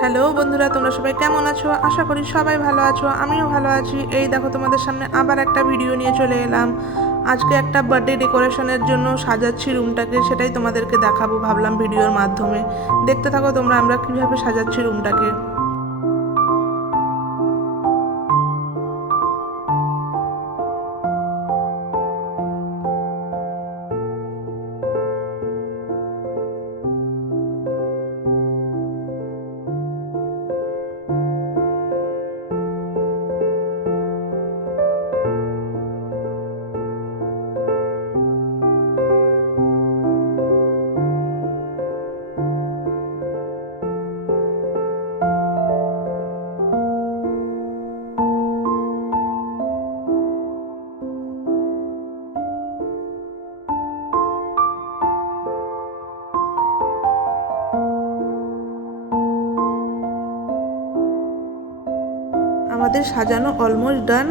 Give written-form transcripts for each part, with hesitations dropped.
হ্যালো বন্ধুরা, তোমরা সবাই কেমন আছো? আশা করি সবাই ভালো আছো, আমিও ভালো আছি। এই দেখো, তোমাদের সামনে আবার একটা ভিডিও নিয়ে চলে এলাম। আজকে একটা বার্থডে ডেকোরেশনের জন্য সাজাচ্ছি রুমটাকে, সেটাই তোমাদেরকে দেখাবো ভাবলাম ভিডিওর মাধ্যমে। দেখতে থাকো তোমরা আমরা কীভাবে সাজাচ্ছি রুমটাকে। আমাদের সাজানো অলমোস্ট ডান।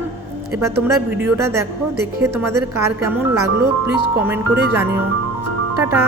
এবার তোমরা ভিডিওটা দেখো, দেখে তোমাদের কার কেমন লাগলো প্লিজ কমেন্ট করে জানিও। টাটা।